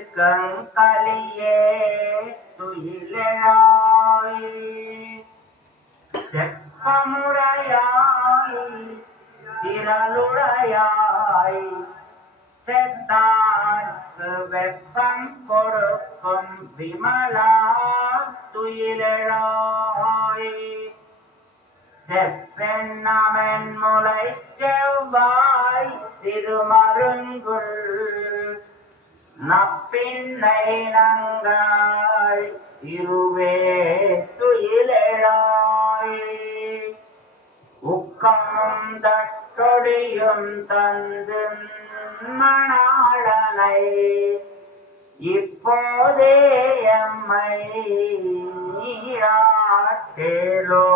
கலியே துயிலாய் செப்பமுடையாய் திரளுடையாய் செத்தார்க்கு வெப்பம் கொடுக்கும் விமலா துயிலாய் செப்பெண்ணமென் முளை செவ்வாய் சிறுமருங்குள் நப்பின்னை நங்காய் இருவே துயிலாய் உக்கமும் தட்டொடியும் தந்து மணாளனை இப்போதே எம்மை நீராட்டேலோ